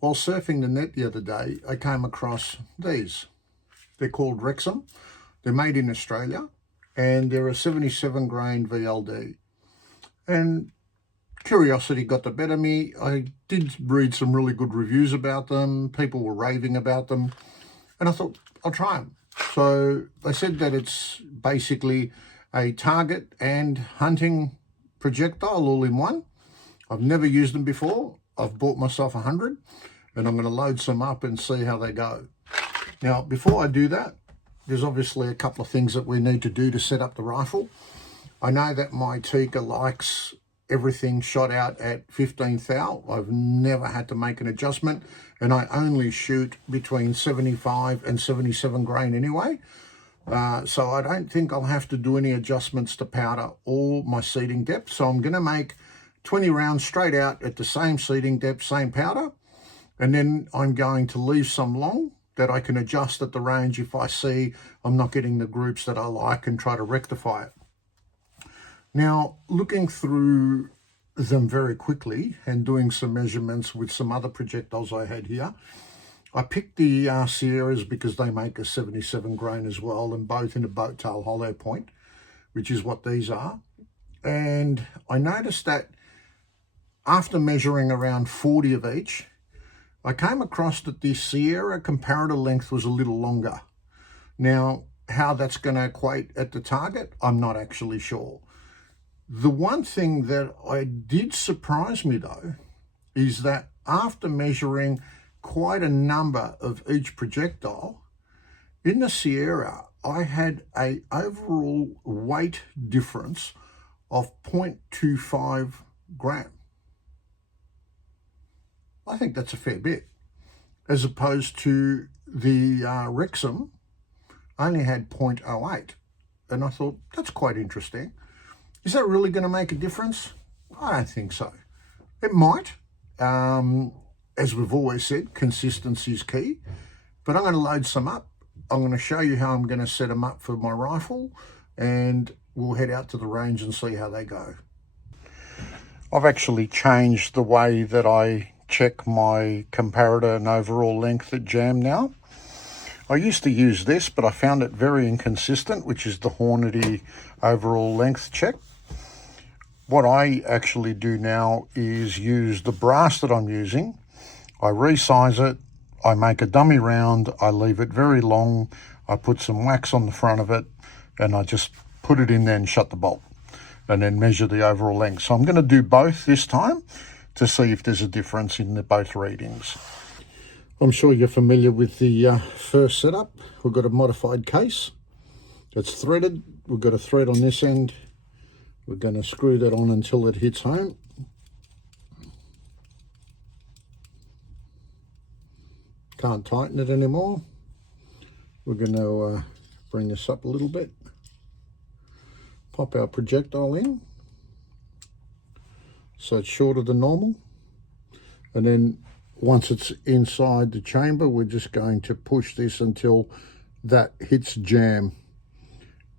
While surfing the net the other day, I came across these. They're called Rexem. They're made in Australia, and they're a 77 grain VLD. And curiosity got the better of me. I did read some really good reviews about them. People were raving about them, and I thought, I'll try them. So they said that it's basically a target and hunting projectile all in one. I've never used them before. I've bought myself 100, and I'm going to load some up and see how they go. Now, before I do that, there's obviously a couple of things that we need to do to set up the rifle. I know that my Tikka likes everything shot out at 15 thou. I've never had to make an adjustment, and I only shoot between 75 and 77 grain anyway. So I don't think I'll have to do any adjustments to powder or my seeding depth. So I'm going to make 20 rounds straight out at the same seeding depth, same powder. And then I'm going to leave some long that I can adjust at the range if I see I'm not getting the groups that I like, and try to rectify it. Now, looking through them very quickly and doing some measurements with some other projectiles I had here, I picked the Sierras because they make a 77 grain as well, and both in a boat tail hollow point, which is what these are. And I noticed that after measuring around 40 of each, I came across that the Sierra comparator length was a little longer. Now, how that's going to equate at the target, I'm not actually sure. The one thing that did surprise me though, is that after measuring quite a number of each projectile, in the Sierra, I had an overall weight difference of 0.25 gram. I think that's a fair bit, as opposed to the Rexem only had 0.08. And I thought, that's quite interesting. Is that really going to make a difference? I don't think so. It might. As we've always said, consistency is key. But I'm going to load some up. I'm going to show you how I'm going to set them up for my rifle, and we'll head out to the range and see how they go. I've actually changed the way that I check my comparator and overall length at jam now. I used to use this, but I found it very inconsistent, which is the Hornady overall length check. What I actually do now is use the brass that I'm using. I resize it, I make a dummy round, I leave it very long, I put some wax on the front of it, and I just put it in there and shut the bolt, and then measure the overall length. So I'm going to do both this time to see if there's a difference in the both readings. I'm sure you're familiar with the first setup. We've got a modified case that's threaded. We've got a thread on this end. We're going to screw that on until it hits home. Can't tighten it anymore. We're going to bring this up a little bit. Pop our projectile in, so it's shorter than normal. And then once it's inside the chamber, we're just going to push this until that hits jam.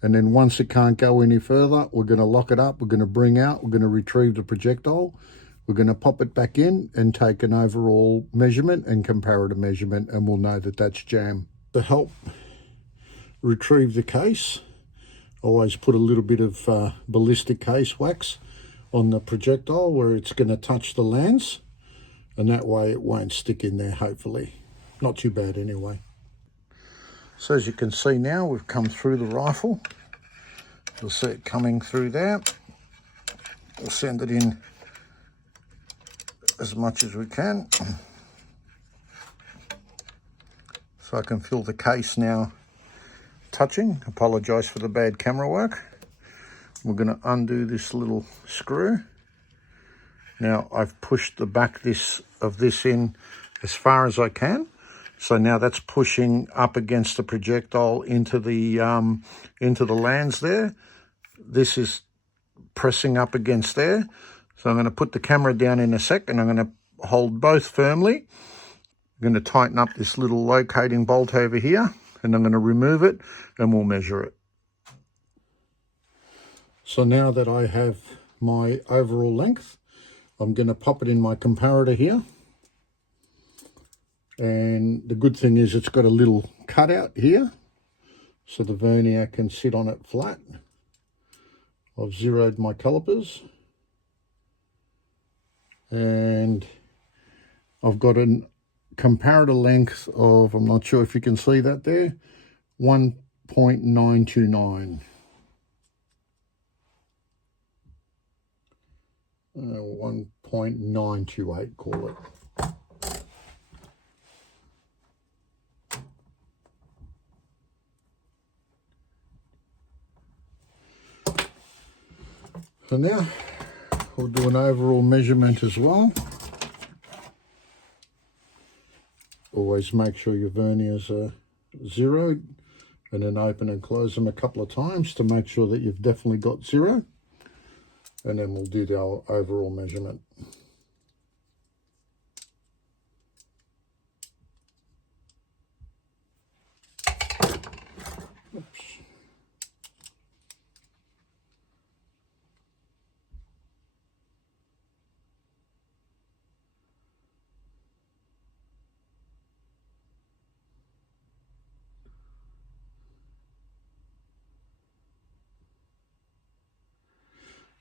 And then once it can't go any further, we're going to lock it up. We're going to bring out, we're going to retrieve the projectile. We're going to pop it back in and take an overall measurement and comparative measurement, and we'll know that that's jam. To help retrieve the case, always put a little bit of ballistic case wax on the projectile where it's going to touch the lens, and that way it won't stick in there, hopefully. Not too bad anyway. So as you can see now, we've come through the rifle. You'll see it coming through there. We'll send it in as much as we can. So I can feel the case now touching. Apologise for the bad camera work. We're going to undo this little screw. Now I've pushed the back of this in as far as I can. So now that's pushing up against the projectile into the lands there. This is pressing up against there. So I'm going to put the camera down in a sec, and I'm going to hold both firmly. I'm going to tighten up this little locating bolt over here, and I'm going to remove it, and we'll measure it. So now that I have my overall length, I'm going to pop it in my comparator here. And the good thing is it's got a little cutout here, so the vernier can sit on it flat. I've zeroed my calipers, and I've got a comparator length of, I'm not sure if you can see that there, 1.929. 1.928, call it. So now we'll do an overall measurement as well. Always make sure your verniers are zeroed, and then open and close them a couple of times to make sure that you've definitely got zero. And then we'll do the overall measurement. Oops.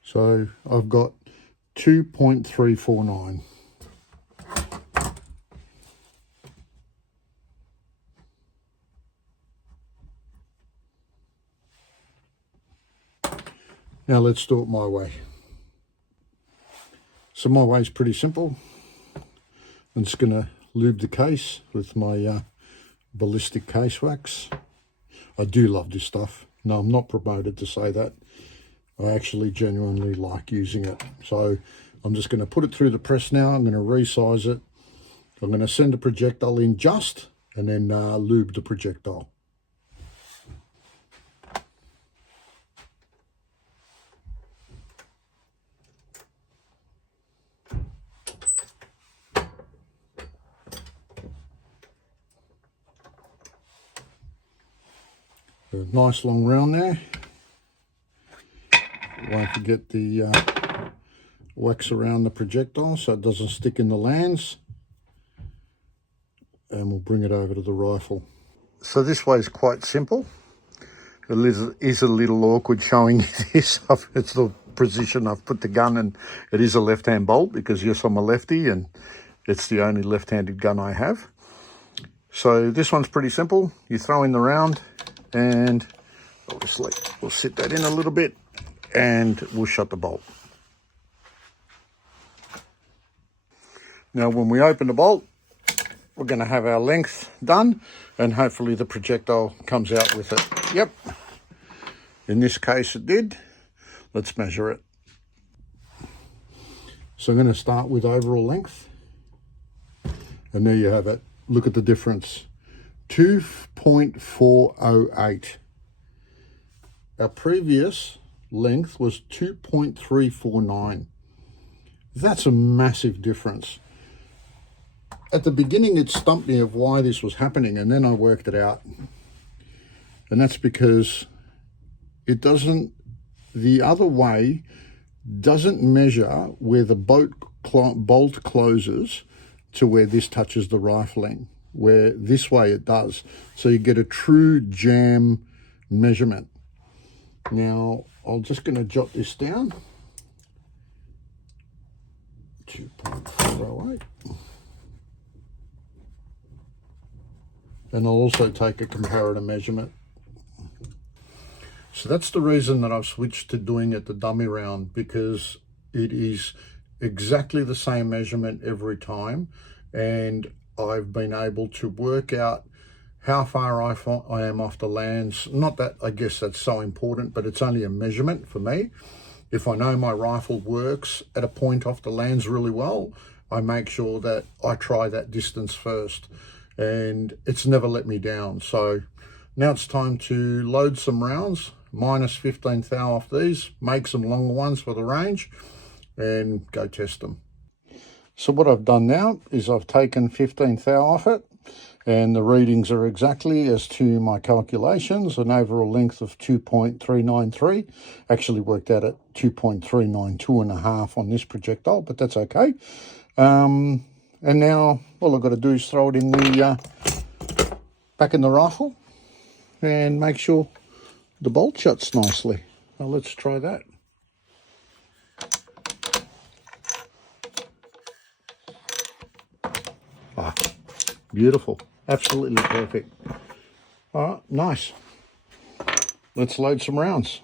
So I've got 2.349. Now let's do it my way. So my way is pretty simple. I'm just going to lube the case with my ballistic case wax. I do love this stuff. No, I'm not promoted to say that. I actually genuinely like using it. So I'm just going to put it through the press now. I'm going to resize it. I'm going to send the projectile in just, and then lube the projectile. A nice long round there. Won't forget the wax around the projectile so it doesn't stick in the lands. And we'll bring it over to the rifle. So this way is quite simple. It is a little awkward showing you this. It's the position I've put the gun, and it is a left-hand bolt because yes, I'm a lefty and it's the only left-handed gun I have. So this one's pretty simple. You throw in the round, and obviously we'll sit that in a little bit and we'll shut the bolt. Now when we open the bolt, we're going to have our length done, and hopefully the projectile comes out with it. Yep, in this case it did. Let's measure it. So I'm going to start with overall length, and there you have it. Look at the difference, 2.408. Our previous length was 2.349. That's a massive difference. At the beginning, it stumped me of why this was happening, and then I worked it out. And that's because it doesn't, the other way doesn't measure where the bolt closes to where this touches the rifling, where this way it does. So you get a true jam measurement. Now, I'm just going to jot this down. 2.408. And I'll also take a comparator measurement. So that's the reason that I've switched to doing it the dummy round, because it is exactly the same measurement every time, and I've been able to work out how far I am off the lands. Not that I guess that's so important, but it's only a measurement for me. If I know my rifle works at a point off the lands really well, I make sure that I try that distance first, and it's never let me down. So now it's time to load some rounds, minus 15 thou off these, make some longer ones for the range, and go test them. So what I've done now is I've taken 15 thou off it, and the readings are exactly as to my calculations. An overall length of 2.393, actually worked out at 2.392 and a half on this projectile, but that's okay. And now all I've got to do is throw it in the back in the rifle and make sure the bolt shuts nicely. Now let's try that. Ah, beautiful. Absolutely perfect. All right, nice. Let's load some rounds.